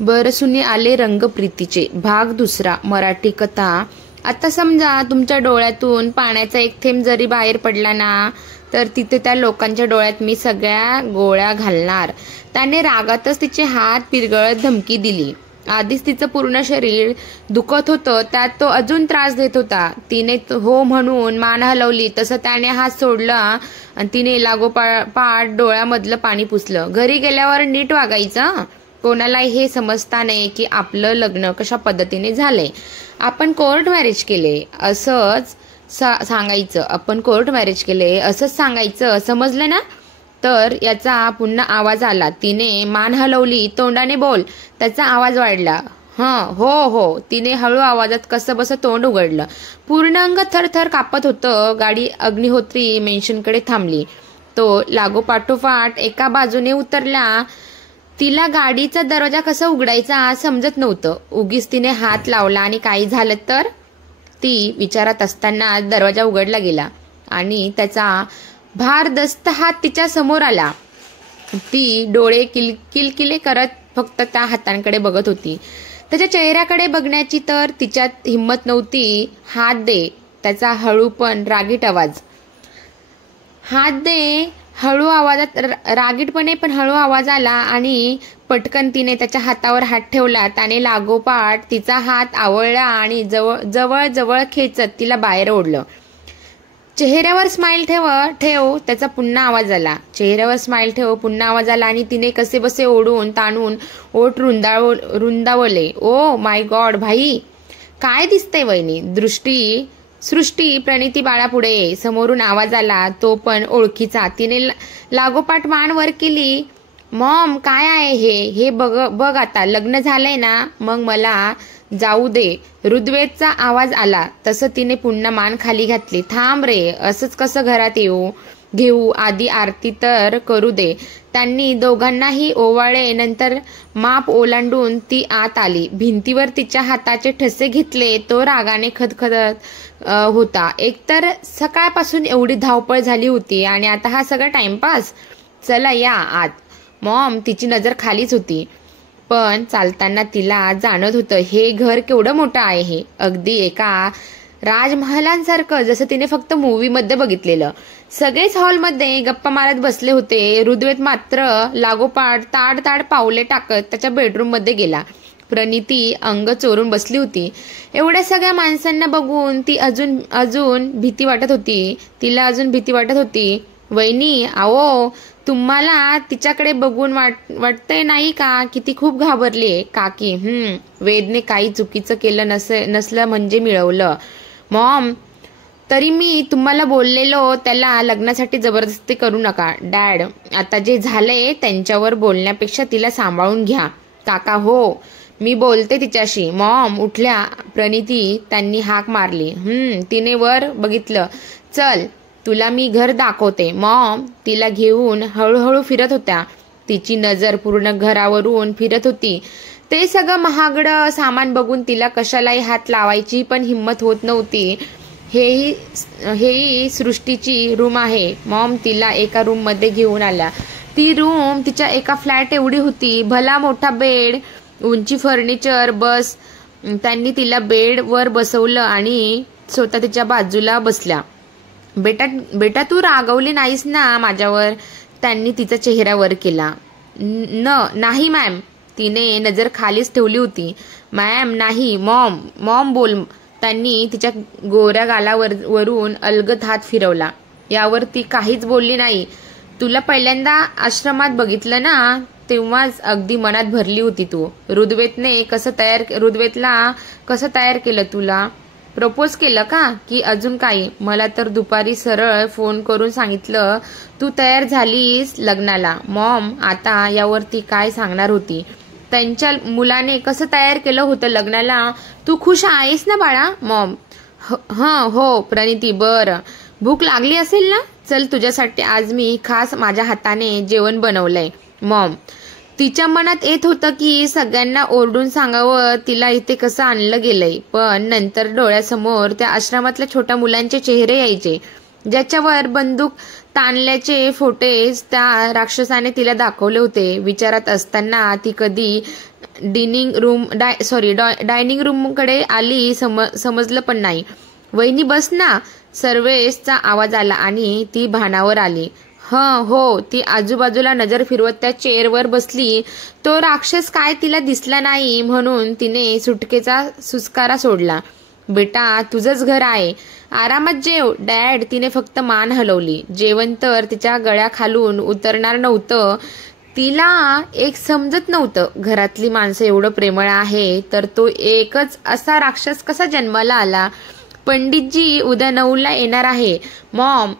बरसुनी आले रंग प्रीतीचे भाग दुसरा मराठी कथा। आता समजा तुमच्या डोळ्यातून पाण्याचा एक थेंब जरी बाहेर पडला ना, तर तिथे त्या लोकांच्या डोळ्यात मी सगळ्या गोळ्या घालणार। त्याने रागातच तिचे हात पिरगळत धमकी दिली। आधीच तिचं पूर्ण शरीर दुखत होतं, त्यात तो अजून त्रास देत होता। तिने हो म्हणून मान हलवली तसं त्याने हात सोडला आणि तिने लागोपाठ डोळ्यामधलं पाणी पुसलं। घरी गेल्यावर नीट वागायचं, कोणालाही हे समजता नाही की आपलं लग्न कशा पद्धतीने झालंय। आपण कोर्ट मॅरेज केले असंच सांगायचं, आपण कोर्ट मॅरेज केले असंच सांगायचं, समजलं ना? तर याचा पुन्हा आवाज आला। तिने मान हलवली, तोंडाने बोल। त्याचा आवाज वाढला। हो। तिने हळू आवाजात कसं बसं तोंड उघडलं। पूर्ण अंग थरथर कापत होतं। गाडी अग्निहोत्री मेन्शनकडे थांबली। तो लागोपाठोपाठ एका बाजूने उतरला। तिला गाडीचा दरवाजा कसा उघडायचा समजत नव्हतं। उगीच तिने हात लावला आणि काही झालं तर? ती विचारात असताना दरवाजा उघडला गेला आणि त्याचा भारदस्त हात तिच्या समोर आला। ती डोळे किलकिले करत फक्त त्या हातांकडे बघत होती। त्याच्या चेहऱ्याकडे बघण्याची तर तिच्यात हिंमत नव्हती। हात दे, त्याचा हळू पण रागीट आवाज। हात दे, हळू आवाजात रागीटपणे पण हळू आवाज आला आणि पटकन तिने त्याच्या हातावर हात ठेवला। त्याने लागोपाठ तिचा हात आवळला आणि जवळ जवळ खेचत तिला बाहेर ओढलं। चेहऱ्यावर स्माईल ठेव, त्याचा पुन्हा आवाज आला। चेहऱ्यावर स्माईल ठेव, पुन्हा आवाज आला आणि तिने कसे बसे ओढून ताणून ओठ रुंदावले। ओ माय गॉड भाई, काय दिसतंय वहिनी? सृष्टी प्रणिती बाळापुढे, समोरून आवाज आला, तो पण ओळखीचा। तिने लागोपाठ मान वर केली। मॉम, काय आहे हे बघ आता लग्न झालंय ना, मग मला जाऊ दे। ऋग्वेदचा आवाज आला तसं तिने पुन्हा मान खाली घातली। थांब रे, असंच कसं घरात घेऊ, आधी आरती तर करू दे। त्यांनी दोघांनाही ओवाळे, नंतर माप ओलांडून ती आत आली। भिंतीवर तिच्या हाताचे ठसे घेतले। तो रागाने खदखदत होता। एकतर सकाळपासून एवढी धावपळ झाली होती आणि आता हा सगळा टाइमपास। चला या आत। मॉम, तिची नजर खालीच होती, पण चालताना तिला जाणवत होतं हे घर केवढं मोठं आहे, अगदी एका राजमहालांसारखं, जसं तिने फक्त मूवीमध्ये बघितलेलं। सगळेच हॉलमध्ये गप्पा मारत बसले होते। ऋग्वेद मात्र लागोपाठ ताड पावले टाकत त्याच्या बेडरूम मध्ये गेला। प्रणिती अंग चोरून बसली होती। एवढ्या सगळ्या माणसांना बघून ती अजून भीती वाटत होती, तिला अजून भीती वाटत होती। वहिनी, आओ, तुम्हाला तिच्याकडे बघून वाटतंय नाही का की ती खूप घाबरलीये? काकी, वेदने काही चुकीचं केलं नसलं म्हणजे मिळवलं। मॉम, तरी मी तुम्हाला बोललेलो त्याला लग्नासाठी जबरदस्ती करू नका। डॅड, आता जे झालंय त्यांच्यावर बोलण्यापेक्षा तिला सांभाळून घ्या। काका, हो, मी बोलते तिच्याशी। मॉम उठल्या प्रणिती, त्यांनी हाक मारली। तिने वर बघितलं। चल, तुला मी घर दाखवते। मॉम तिला घेऊन हळूहळू फिरत होत्या। तिची नजर पूर्ण घरावरून फिरत होती। ते सगळं महागडं सामान बघून तिला कशालाही हात लावायची पण हिंमत होत नव्हती। हेही सृष्टीची रूम आहे। मॉम तिला एका रूम मध्ये घेऊन आल्या। ती रूम तिच्या एका फ्लॅट एवढी होती। भला मोठा बेड, उंची फर्निचर। बस, त्यांनी तिला बेड वर बसवलं आणि स्वतः तिच्या बाजूला बसल्या। बेटा तू रागवली नाहीस ना माझ्यावर? त्यांनी तिचा चेहरा वर केला। नाही मॅम, तिने नजर खालीच ठेवली होती। मॅम नाही, मॉम बोल। त्यांनी तिच्या गोऱ्या गालावरून अलगद हात फिरवला। यावर ती काहीच बोलली नाही। तुला पहिल्यांदा आश्रमात बघितलं ना, तेव्हाच अगदी मनात भरली होती तू। ऋग्वेदला कसं तयार केलं तुला? प्रपोज केलं का की अजून काही? मला तर दुपारी सरळ फोन करून सांगितलं तू तयार झालीस लग्नाला। मॉम आता यावरती काय सांगणार होती? त्यांच्या मुलाने कसं तयार केलं होतं लग्नाला? तू खुश आहेस ना बाळा? मॉम, हो प्रणिती, बरं, भूक लागली असेल ना? चल, तुझ्यासाठी आज मी खास माझ्या हाताने जेवण बनवलंय। मॉम, तिच्या मनात येत होतं की सगळ्यांना ओरडून सांगावं तिला इथे कसं आणलं गेलंय, पण नंतर डोळ्यासमोर त्या आश्रमातल्या छोट्या मुलांचे चेहरे यायचे ज्याच्यावर बंदूक ताणल्याचे फोटेज त्या राक्षसाने तिला दाखवले होते। विचारात असताना ती कधी डायनिंग रूमकडे आली समजलं पण नाही. वहिनी बस ना, सर्वेशचा आवाज आला आणि ती भानावर आली. हो, ती आजूबाजूला नजर फिरवत त्या चेअरवर बसली. तो राक्षस काय तिला दिसला नाही म्हणून तिने सुटकेचा सुस्कारा सोडला. बेटा, तुझंच घर आहे, आरामात जेव. डॅड, तिने फक्त मान हलवली. जेवण तर तिच्या गळ्याखालून उतरणार नव्हतं. तिला एक समजत नव्हतं, घरातली माणसं एवढं प्रेमळ आहे तर तो एकच असा राक्षस कसा जन्माला आला. पंडितजी उद्या 9ला येणार आहे. मॉम,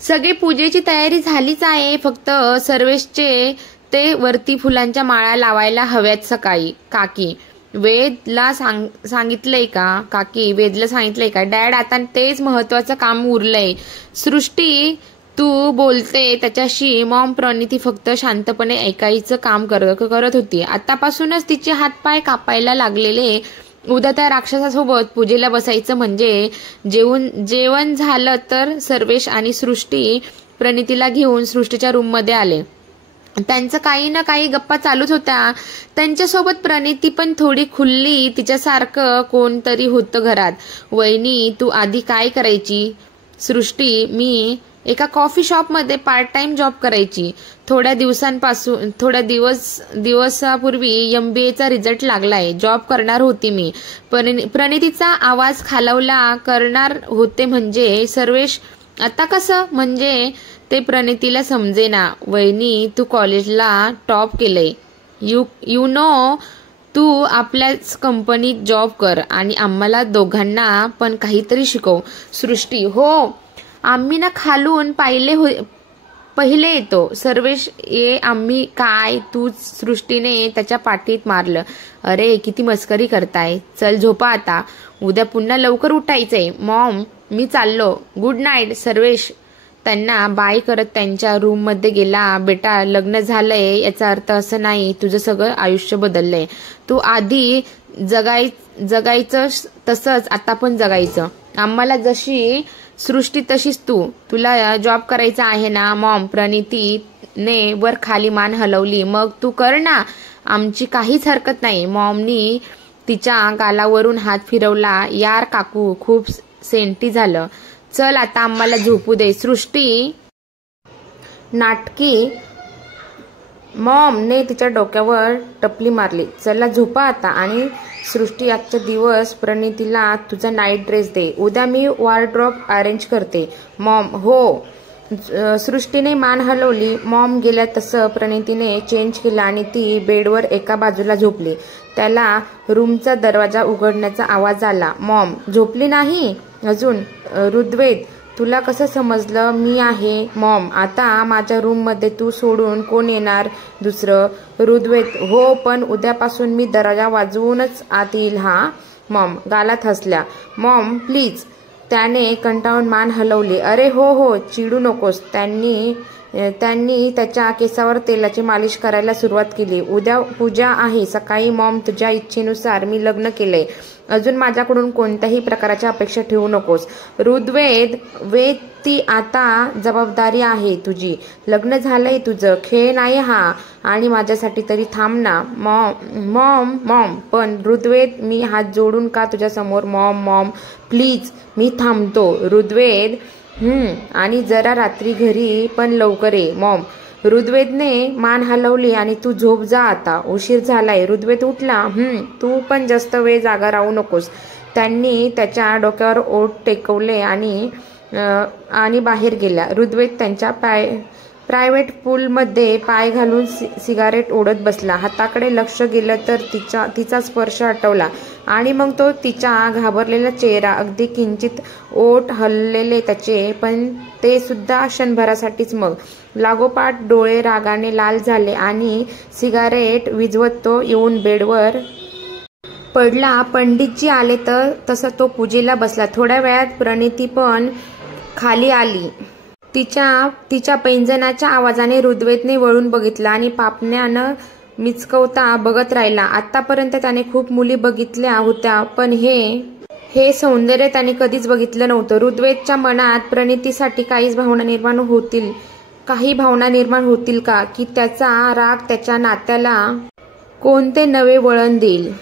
सगळी पूजेची तयारी झालीच आहे, फक्त सर्वेशचे ते वरती फुलांच्या माळा लावायला हव्यात सकाळी. काकी, वेदला सांगितलंय का? काकी, वेदला सांगितलंय का? डॅड, आता तेच महत्वाचं काम उरलंय. सृष्टी, तू बोलते त्याच्याशी. मॉम, प्रणिती फक्त शांतपणे ऐकायचं काम करत होती. आतापासूनच तिचे हातपाय कापायला लागलेले. उद्या त्या राक्षसासोबत पूजेला बसायचं म्हणजे जेवण झालं तर सर्वेश आणि सृष्टी प्रणितीला घेऊन सृष्टीच्या रूममध्ये आले. त्यांचं काही ना काही गप्पा चालूच होत्या. त्यांच्यासोबत प्रणिती पण थोडी खुलली. तिच्यासारखं कोणतरी होतं घरात. वहिनी, तू आधी काय करायची? सृष्टी, मी एका कॉफी शॉपमध्ये पार्ट टाइम जॉब करायची. थोड्या दिवसापूर्वी MBAचा रिझल्ट लागलाय. जॉब करणार होती मी. प्रणितीचा आवाज खालावला. करणार होते म्हणजे सर्वेश आता कसं? म्हणजे ते प्रणितीला समजेना. वहिनी, तू कॉलेजला टॉप केलंय. यू नो, तू आपल्याच कंपनीत जॉब कर आणि आम्हाला दोघांना पण काहीतरी शिकव. सृष्टी, हो, आम्ही ना खालून पहिले येतो. सर्वेश, आम्ही काय? तू? सृष्टीने त्याच्या पाठीत मारलं. अरे, किती मस्करी करताय. चल झोपा आता, उद्या पुन्हा लवकर उठायचंय. मॉम, मी चाललो. Good night. सर्वेश त्यांना बाय करत त्यांच्या रूममध्ये गेला. बेटा, लग्न झालंय याचा अर्थ असं नाही तुझं सगळं आयुष्य बदललंय. तू आधी जगायचं तसंच आता पण जगायचं. आम्हाला जशी सृष्टी तशीच तुला जॉब करायचा आहे ना? मॉम, प्रणितीने वर खाली मान हलवली. मग तू कर ना, आमची काहीच हरकत नाही. मॉमनी तिच्या गालावरून हात फिरवला. यार काकू, खूप सेंटी झालं. चल आता आम्हाला झोपू दे. सृष्टी नाटकी. मॉमने तिच्या डोक्यावर टपली मारली. चला झोपा आता. आणि सृष्टी, आजचा दिवस प्रणितीला तुझा नाईट ड्रेस दे. उद्या मी वॉर्डरोब अरेंज करते. मॉम, हो. सृष्टीने मान हलवली. मॉम गेल्या तसं प्रणितीने चेंज केला आणि ती बेडवर एका बाजूला झोपली. त्याला रूमचा दरवाजा उघडण्याचा आवाज आला. मॉम, झोपली नाही अजून? ऋग्वेद, तुला कसं समजलं मी आहे? मॉम, आता माझ्या रूममध्ये तू सोडून कोण येणार दुसरं? ऋग्वेद, हो, पण उद्यापासून मी दरवाजा वाजवूनच आत येईल. हा? मॉम गालात हसल्या. Mom, please. त्याने कंटाळून मान हलवली. अरे हो, चिडू नकोस. त्यांनी त्याच्या केसावर तेलाची मालिश करायला सुरुवात केली. उद्या पूजा आहे सकाळी. मॉम, तुझ्या इच्छेनुसार मी लग्न केलंय. अजून माझ्याकडून कोणत्याही प्रकारच्या अपेक्षा ठेवू नकोस. ऋग्वेद, ती आता जबाबदारी आहे तुझी. लग्न झालंय तुझं, खेळ नाही हा. आणि माझ्यासाठी तरी थांब ना. मॉम, पण ऋग्वेद, मी हात जोडून का तुझ्या समोर? मॉम, प्लीज, मी थांबतो. ऋग्वेद, आणि जरा रात्री घरी पण लवकर ये. मॉम. ऋग्वेदने मान हलवली. आणि तू झोप जा आता, उशीर झालाय. ऋग्वेद उठला. तू पण जास्त वेळ जागा राहू नकोस. त्यांनी त्याच्या डोक्यावर ओठ टेकवले आणि बाहेर गेल्या. ऋग्वेद त्यांच्या प्रायव्हेट पूलमध्ये पाय घालून सिगारेट ओढत बसला. हाताकडे लक्ष गेलं तर तिचा स्पर्श आठवला. आणि मग तो तिचा घाबरलेला चेहरा, अगदी किंचित ओठ हललेले त्याचे, पण ते सुद्धा क्षणभरासाठीच. मग लागोपाठ डोळे रागाने लाल झाले आणि सिगारेट विझवत तो येऊन बेडवर पडला. पंडितजी आले तसं तो पूजेला बसला. थोड्या वेळात प्रणिती पण खाली आली. तिच्या पैंजणाच्या आवाजाने ऋग्वेदने वळून बघितलं आणि पापण्यानं मिचकवता बघत राहिला. आतापर्यंत त्याने खूप मुली बघितल्या होत्या, पण हे सौंदर्य त्याने कधीच बघितलं नव्हतं. ऋग्वेदच्या मनात प्रणितीसाठी काही भावना निर्माण होतील का? की त्याचा राग त्याच्या नात्याला कोणते नवे वळण देईल?